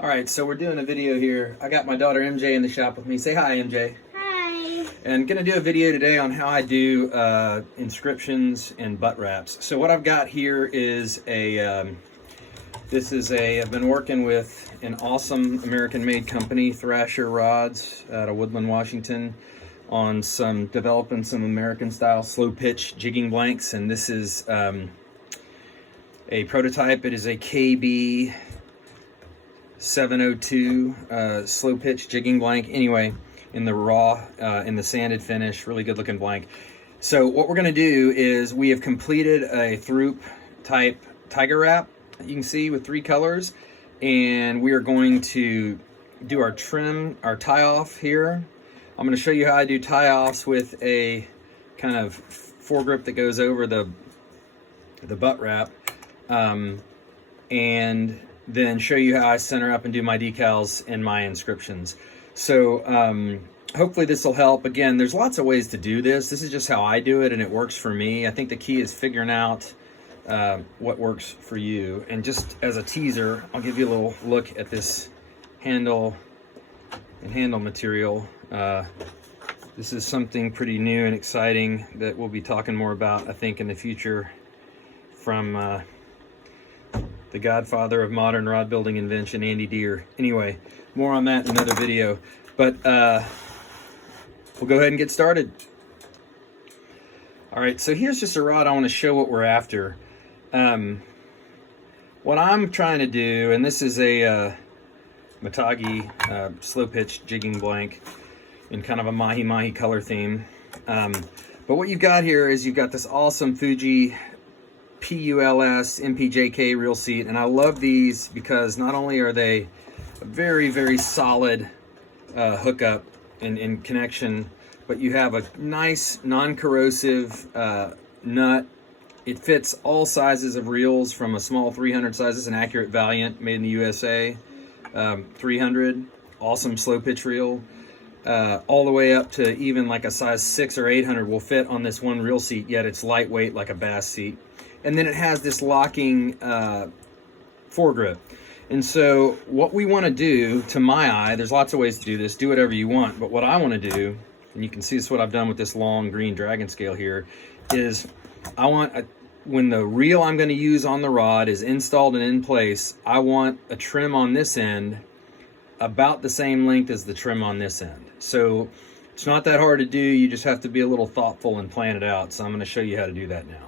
All right, so we're doing a video here. I got my daughter MJ in the shop with me. Say hi, MJ. Hi. And gonna do a video today on how I do inscriptions and butt wraps. So what I've got here is I've been working with an awesome American-made company, Thrasher Rods, out of Woodland, Washington, on developing some American-style slow-pitch jigging blanks. And this is a prototype. It is a KB 702 slow pitch jigging blank, anyway, in the raw, in the sanded finish, really good looking blank. So what we're going to do is we have completed a throop type tiger wrap, you can see, with 3 colors, and we are going to do our trim, our tie off here. I'm going to show you how I do tie offs with a kind of foregrip that goes over the butt wrap, and then show you how I center up and do my decals and my inscriptions. So hopefully this will help. Again, there's lots of ways to do this. This is just how I do it, and it works for me. I think the key is figuring out what works for you. And just as a teaser, I'll give you a little look at this handle and handle material. This is something pretty new and exciting that we'll be talking more about, I think, in the future, from the godfather of modern rod building invention, Andy Deere. Anyway, more on that in another video. But we'll go ahead and get started. All right, so here's just a rod I want to show what we're after. What I'm trying to do, and this is a Matagi slow pitch jigging blank in kind of a mahi-mahi color theme. But what you've got here is you've got this awesome Fuji PULS MPJK reel seat, and I love these because not only are they a very, very solid hookup and connection, but you have a nice non-corrosive nut. It fits all sizes of reels, from a small 300 size. This is an Accurate Valiant, made in the USA, 300, awesome slow pitch reel, all the way up to even like a size 6 or 800 will fit on this one reel seat, yet it's lightweight like a bass seat. And then it has this locking foregrip. And so what we want to do, to my eye, there's lots of ways to do this, do whatever you want, but what I want to do, and you can see this is what I've done with this long green dragon scale here, is I want, when the reel I'm going to use on the rod is installed and in place, I want a trim on this end about the same length as the trim on this end. So it's not that hard to do, you just have to be a little thoughtful and plan it out. So I'm going to show you how to do that now.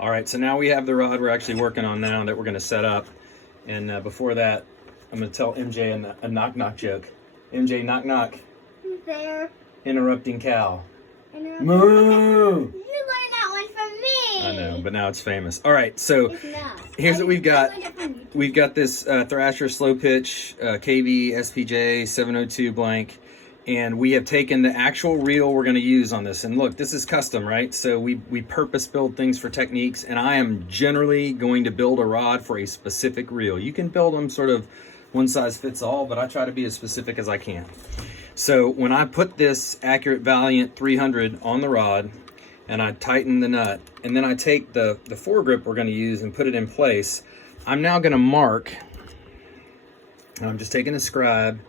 All right, so now we have the rod we're actually working on now that we're going to set up. And before that, I'm going to tell MJ a knock-knock joke. MJ, knock-knock. Who's there? Interrupting cow. Interrupting Moo! You learned that one from me. I know, but now it's famous. All right, so It's not. here's what we've got. I learned it from you. We've got this Thrasher slow pitch KB SPJ 702 blank. And we have taken the actual reel we're going to use on this. And look, this is custom, right? So we purpose build things for techniques, and I am generally going to build a rod for a specific reel. You can build them sort of one size fits all, but I try to be as specific as I can. So when I put this Accurate Valiant 300 on the rod, and I tighten the nut, and then I take the foregrip we're going to use and put it in place, I'm now going to mark, and I'm just taking a scribe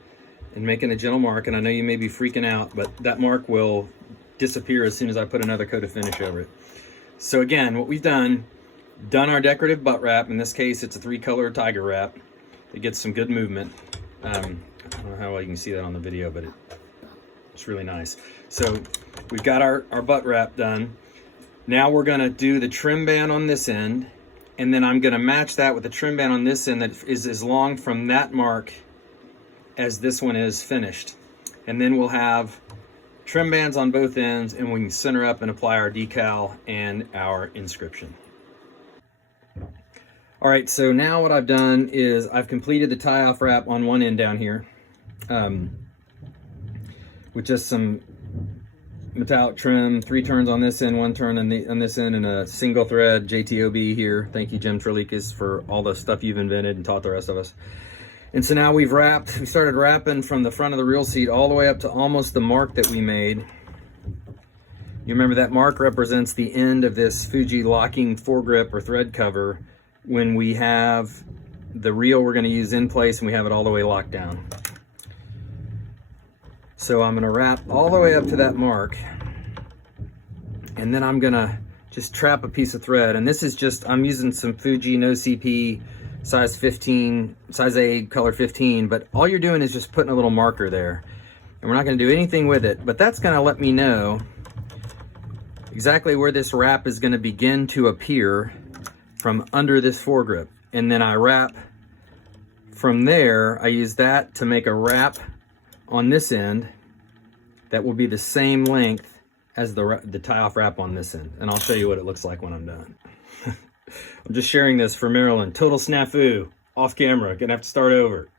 and making a gentle mark, and I know you may be freaking out, but that mark will disappear as soon as I put another coat of finish over it. So again, what we've done our decorative butt wrap. In this case, it's a 3-color tiger wrap. It gets some good movement. I don't know how well you can see that on the video, but it's really nice. So we've got our butt wrap done. Now we're gonna do the trim band on this end, and then I'm gonna match that with the trim band on this end that is as long from that mark as this one is finished. And then we'll have trim bands on both ends, and we can center up and apply our decal and our inscription. All right, so now what I've done is I've completed the tie-off wrap on one end down here with just some metallic trim, 3 turns on this end, 1 turn on this end, and a single thread JTOB here. Thank you, Jim Trelikas, for all the stuff you've invented and taught the rest of us. And so now we started wrapping from the front of the reel seat all the way up to almost the mark that we made. You remember that mark represents the end of this Fuji locking foregrip or thread cover when we have the reel we're going to use in place, and we have it all the way locked down. So I'm going to wrap all the way up to that mark, and then I'm going to just trap a piece of thread. And this is just, I'm using some Fuji no CP size 15, size A, color 15, but all you're doing is just putting a little marker there. And we're not going to do anything with it, but that's going to let me know exactly where this wrap is going to begin to appear from under this foregrip. And then I wrap from there. I use that to make a wrap on this end that will be the same length as the tie-off wrap on this end. And I'll show you what it looks like when I'm done. I'm just sharing this for Marilyn. Total snafu, off camera, gonna have to start over.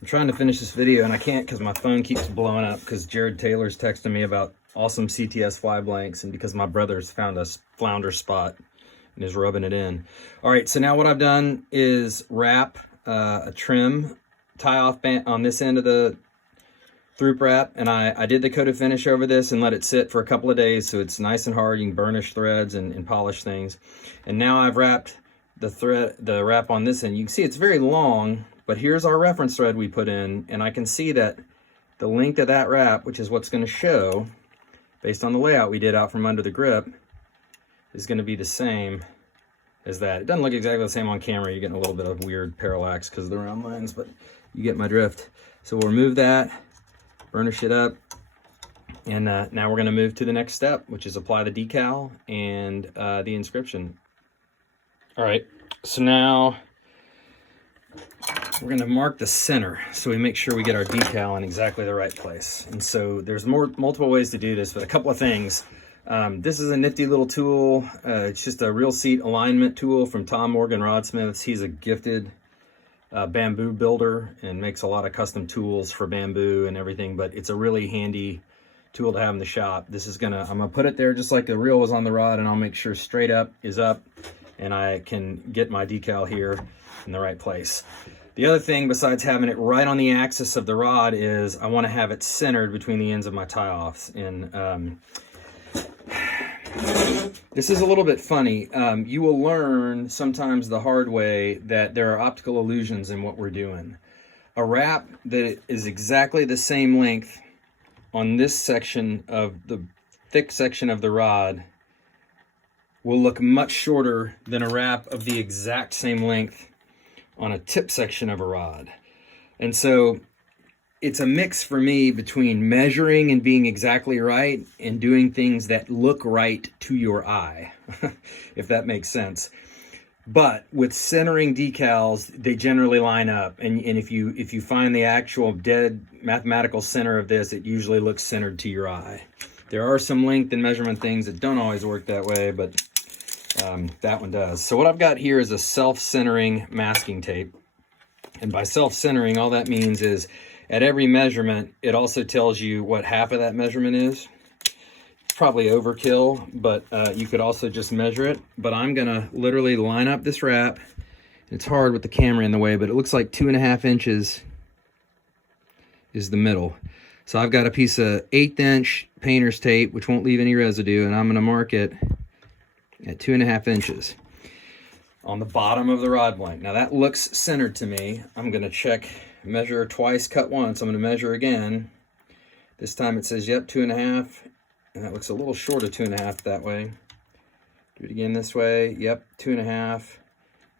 I'm trying to finish this video and I can't because my phone keeps blowing up because Jared Taylor's texting me about awesome CTS fly blanks, and because my brother's found a flounder spot and is rubbing it in. All right, so now what I've done is wrap a trim tie-off band on this end of the throop wrap, and I did the coated finish over this and let it sit for a couple of days so it's nice and hard. You can burnish threads and polish things. And now I've wrapped the wrap on this end. You can see it's very long, but here's our reference thread we put in, and I can see that the length of that wrap, which is what's going to show based on the layout we did out from under the grip, is going to be the same as that. It doesn't look exactly the same on camera. You're getting a little bit of weird parallax because of the round lens, but you get my drift. So we'll remove that, burnish it up, and now we're going to move to the next step, which is apply the decal and the inscription. All right, so now we're going to mark the center so we make sure we get our decal in exactly the right place. And so there's multiple ways to do this, but a couple of things. This is a nifty little tool. It's just a reel seat alignment tool from Tom Morgan Rodsmiths. He's a gifted bamboo builder and makes a lot of custom tools for bamboo and everything, but it's a really handy tool to have in the shop. I'm gonna put it there just like the reel was on the rod, and I'll make sure straight up is up and I can get my decal here in the right place. The other thing, besides having it right on the axis of the rod, is I want to have it centered between the ends of my tie-offs. And this is a little bit funny. You will learn sometimes the hard way that there are optical illusions in what we're doing. A wrap that is exactly the same length on this section of the thick section of the rod will look much shorter than a wrap of the exact same length on a tip section of a rod. And so it's a mix for me between measuring and being exactly right and doing things that look right to your eye, if that makes sense. But with centering decals, they generally line up. And if you find the actual dead mathematical center of this, it usually looks centered to your eye. There are some length and measurement things that don't always work that way, but that one does. So what I've got here is a self-centering masking tape. And by self-centering, all that means is at every measurement, it also tells you what half of that measurement is. Probably overkill, but you could also just measure it. But I'm gonna literally line up this wrap. It's hard with the camera in the way, but it looks like 2.5 inches is the middle. So I've got a piece of 1/8 inch painter's tape, which won't leave any residue, and I'm gonna mark it at 2.5 inches on the bottom of the rod blank. Now that looks centered to me. I'm gonna check, measure twice, cut once. I'm gonna measure again. This time it says, yep, 2.5, and that looks a little short of 2.5 that way. Do it again this way, yep, 2.5,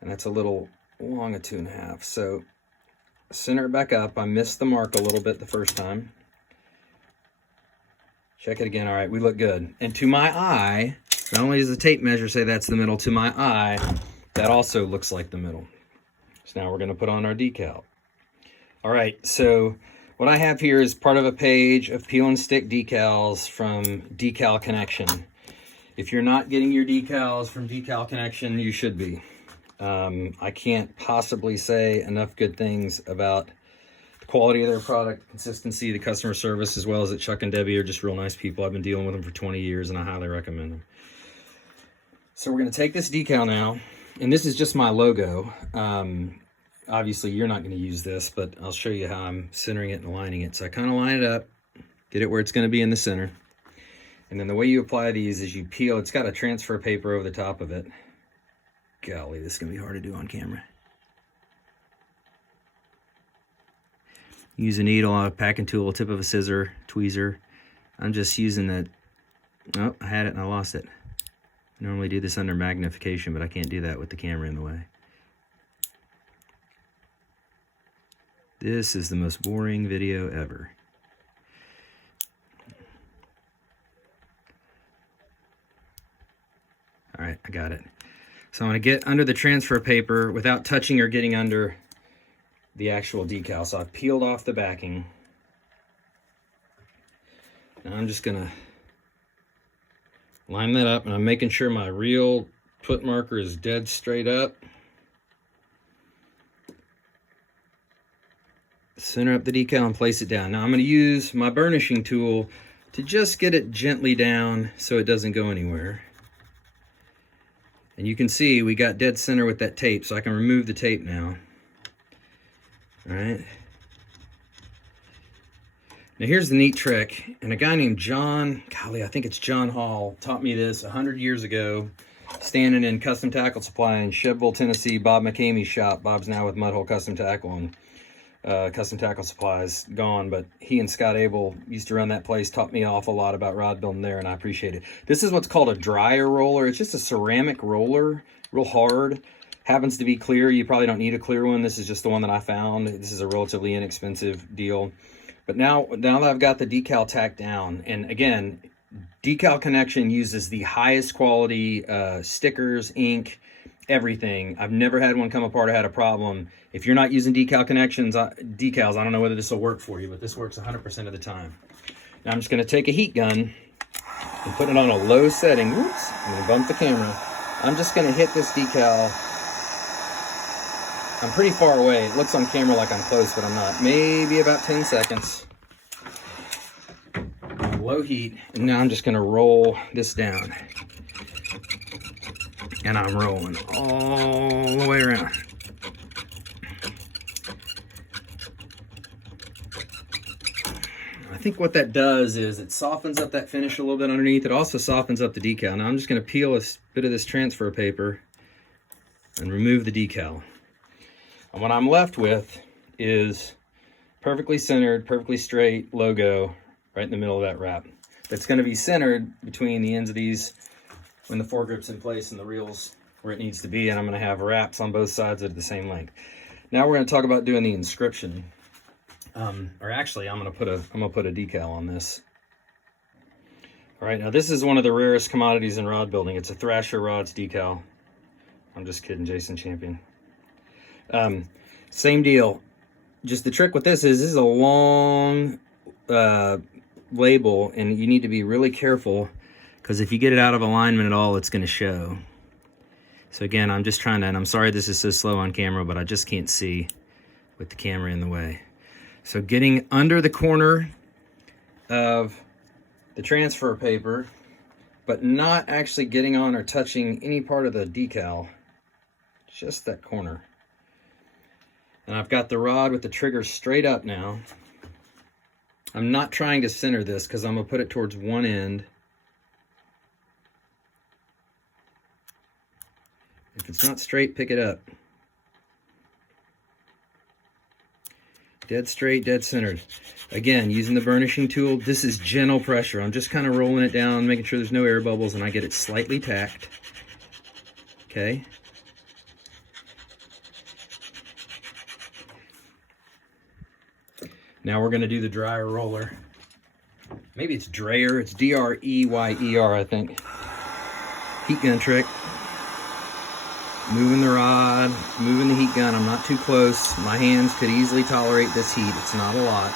and that's a little long of 2.5. So center it back up. I missed the mark a little bit the first time. Check it again. All right, we look good. And to my eye, not only does the tape measure say that's the middle, to my eye, that also looks like the middle. So now we're going to put on our decal. All right, so what I have here is part of a page of peel and stick decals from Decal Connection. If you're not getting your decals from Decal Connection, you should be. I can't possibly say enough good things about the quality of their product, consistency, the customer service, as well as that Chuck and Debbie are just real nice people. I've been dealing with them for 20 years, and I highly recommend them. So we're going to take this decal now, and this is just my logo. Obviously, you're not going to use this, but I'll show you how I'm centering it and aligning it. So I kind of line it up, get it where it's going to be in the center. And then the way you apply these is you peel. It's got a transfer paper over the top of it. Golly, this is going to be hard to do on camera. Use a needle, a packing tool, tip of a scissor, tweezer. I'm just using that. Oh, I had it and I lost it. I normally do this under magnification, but I can't do that with the camera in the way. This is the most boring video ever. All right, I got it. So I'm going to get under the transfer paper without touching or getting under the actual decal. So I've peeled off the backing. Now I'm just going to line that up, and I'm making sure my real foot marker is dead straight up. Center up the decal and place it down. Now I'm going to use my burnishing tool to just get it gently down so it doesn't go anywhere. And you can see we got dead center with that tape, so I can remove the tape now. All right. Now here's the neat trick, and a guy named John, golly, I think it's John Hall, taught me this 100 years ago, standing in Custom Tackle Supply in Shebville, Tennessee, Bob McCamey's shop. Bob's now with Mudhole Custom Tackle, and Custom Tackle Supply's gone, but he and Scott Abel used to run that place, taught me an awful lot about rod building there, and I appreciate it. This is what's called a dryer roller. It's just a ceramic roller, real hard. Happens to be clear. You probably don't need a clear one. This is just the one that I found. This is a relatively inexpensive deal. But now that I've got the decal tacked down, and again, Decal Connection uses the highest quality stickers, ink, everything. I've never had one come apart or had a problem. If you're not using decals, I don't know whether this will work for you, but this works 100% of the time. Now I'm just going to take a heat gun and put it on a low setting. Oops, I'm going to bump the camera. I'm just going to hit this decal. I'm pretty far away. It looks on camera like I'm close, but I'm not. Maybe about 10 seconds. Low heat. And now I'm just going to roll this down. And I'm rolling all the way around. I think what that does is it softens up that finish a little bit underneath. It also softens up the decal. Now I'm just going to peel a bit of this transfer paper and remove the decal. And what I'm left with is perfectly centered, perfectly straight logo right in the middle of that wrap. That's going to be centered between the ends of these when the foregrip's in place and the reels where it needs to be, and I'm going to have wraps on both sides that are the same length. Now we're going to talk about doing the inscription. Or actually, I'm going to put a decal on this. All right, now this is one of the rarest commodities in rod building. It's a Thrasher Rods decal. I'm just kidding, Jason Champion. Same deal. Just the trick with this is a long label, and you need to be really careful, because if you get it out of alignment at all, it's going to show. So again, I'm just trying to, and I'm sorry this is so slow on camera, but I just can't see with the camera in the way. So getting under the corner of the transfer paper, but not actually getting on or touching any part of the decal, just that corner. And I've got the rod with the trigger straight up now. I'm not trying to center this because I'm going to put it towards one end. If it's not straight, pick it up. Dead straight, dead centered. Again, using the burnishing tool, this is gentle pressure. I'm just kind of rolling it down, making sure there's no air bubbles, and I get it slightly tacked. Okay. Now we're going to do the dryer roller. Maybe it's drayer. It's D-R-E-Y-E-R, I think. Heat gun trick. Moving the rod, moving the heat gun. I'm not too close. My hands could easily tolerate this heat. It's not a lot.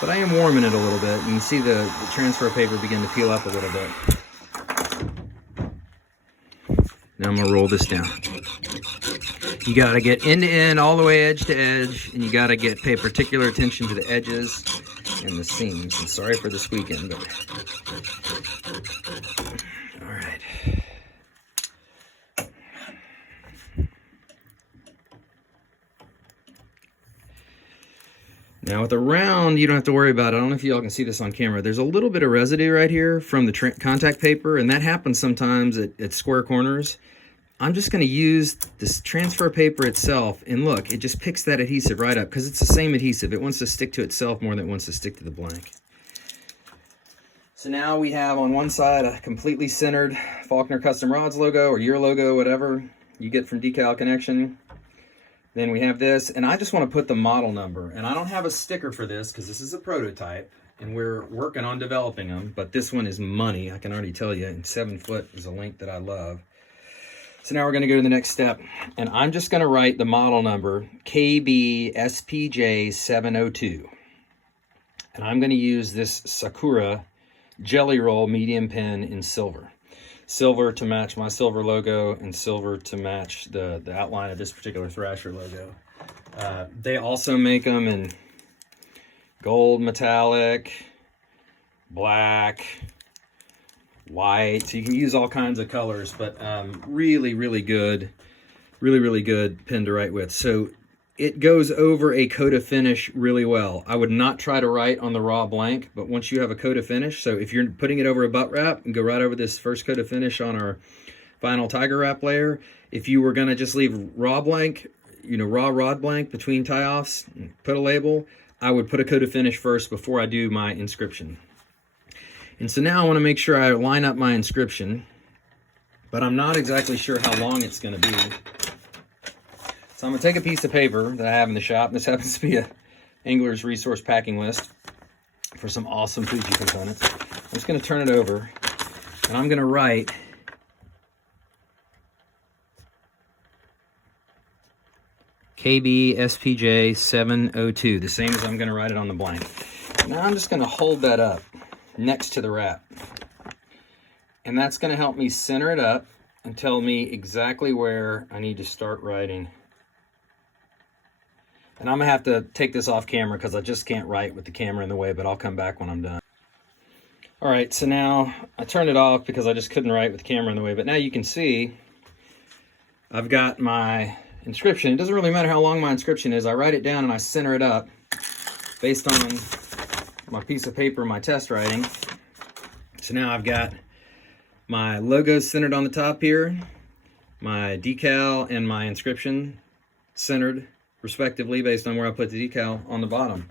But I am warming it a little bit. You can see the transfer paper begin to peel up a little bit. Now I'm going to roll this down. You got to get end to end, all the way edge to edge, and you got to pay particular attention to the edges and the seams. And sorry for the squeaking, but all right. Now with a round, you don't have to worry about it. I don't know if y'all can see this on camera. There's a little bit of residue right here from the contact paper, and that happens sometimes at square corners. I'm just going to use this transfer paper itself, and look, it just picks that adhesive right up because it's the same adhesive. It wants to stick to itself more than it wants to stick to the blank. So now we have on one side a completely centered Faulkner Custom Rods logo, or your logo, whatever you get from Decal Connection. Then we have this, and I just want to put the model number, and I don't have a sticker for this because this is a prototype and we're working on developing them, but this one is money, I can already tell you, and 7 foot is a length that I love. So now we're going to go to the next step, and I'm just going to write the model number KBSPJ702, and I'm going to use this Sakura Jelly Roll medium pen in silver. Silver to match my silver logo, and silver to match the outline of this particular Thrasher logo. They also make them in gold metallic, black, white, so you can use all kinds of colors, but really good pen to write with. So it goes over a coat of finish really well. I would not try to write on the raw blank, but once you have a coat of finish, so if you're putting it over a butt wrap, and go right over this first coat of finish on our final tiger wrap layer. If you were gonna just leave raw blank, raw rod blank between tie-offs, put a label, I would put a coat of finish first before I do my inscription. And so now I want to make sure I line up my inscription, but I'm not exactly sure how long it's going to be. So I'm going to take a piece of paper that I have in the shop. This happens to be a Angler's Resource Packing List for some awesome Fuji components. I'm just going to turn it over, and I'm going to write KBSPJ702, the same as I'm going to write it on the blank. Now I'm just going to hold that up next to the wrap, and that's going to help me center it up and tell me exactly where I need to start writing. And I'm going to have to take this off camera because I just can't write with the camera in the way, but I'll come back when I'm done. All right, so now I turned it off because I just couldn't write with the camera in the way, but now you can see I've got my inscription. It doesn't really matter how long my inscription is. I write it down and I center it up based on my piece of paper, my test writing. So now I've got my logos centered on the top here, my decal and my inscription centered respectively based on where I put the decal on the bottom.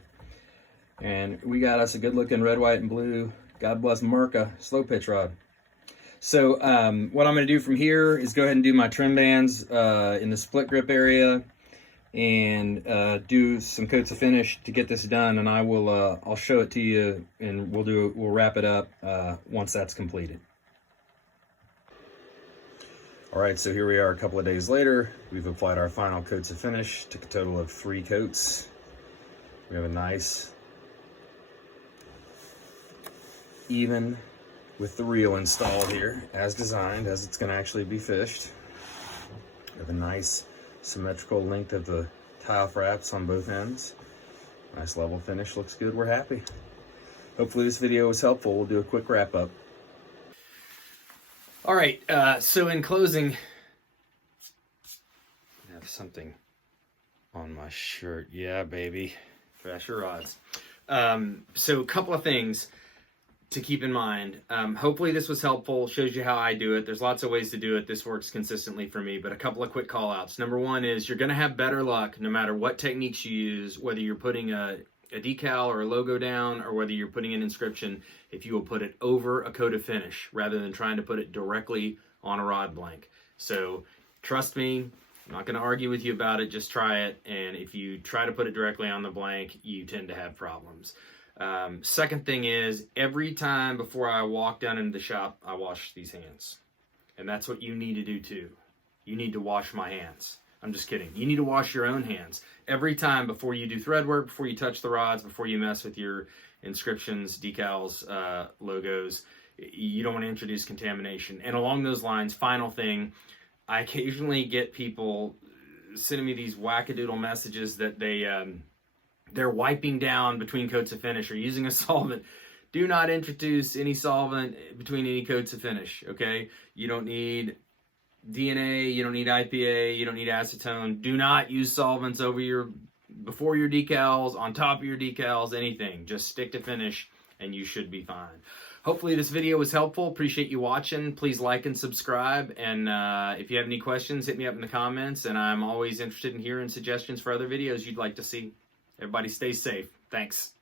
And we got us a good looking red, white, and blue, God bless Merca slow pitch rod. So what I'm going to do from here is go ahead and do my trim bands in the split grip area, and do some coats of finish to get this done, and I will I'll show it to you, and we'll wrap it up once that's completed. All right, so here we are a couple of days later. We've applied our final coats of finish. Took a total of 3 coats. We have a nice even with the reel installed here as designed, as it's going to actually be fished. We have a nice symmetrical length of the tie-off wraps on both ends. Nice level finish, looks good, we're happy. Hopefully this video was helpful. We'll do a quick wrap up. All right, so in closing, I have something on my shirt. Yeah, baby, Thrasher rods. So a couple of things to keep in mind. Hopefully this was helpful, shows you how I do it. There's lots of ways to do it. This works consistently for me, but a couple of quick call outs. Number one is you're gonna have better luck no matter what techniques you use, whether you're putting a decal or a logo down, or whether you're putting an inscription, if you will put it over a coat of finish rather than trying to put it directly on a rod blank. So trust me, I'm not gonna argue with you about it, just try it. And if you try to put it directly on the blank, you tend to have problems. Second thing is, every time before I walk down into the shop, I wash these hands. And that's what you need to do too. You need to wash my hands. I'm just kidding. You need to wash your own hands. Every time before you do thread work, before you touch the rods, before you mess with your inscriptions, decals, logos, you don't want to introduce contamination. And along those lines, final thing, I occasionally get people sending me these wackadoodle messages that they're wiping down between coats of finish or using a solvent. Do not introduce any solvent between any coats of finish, okay? You don't need DNA, you don't need IPA, you don't need acetone. Do not use solvents before your decals, on top of your decals, anything. Just stick to finish and you should be fine. hopefully this video was helpful. Appreciate you watching. Please like and subscribe. And if you have any questions, hit me up in the comments. And I'm always interested in hearing suggestions for other videos you'd like to see. Everybody stay safe. Thanks.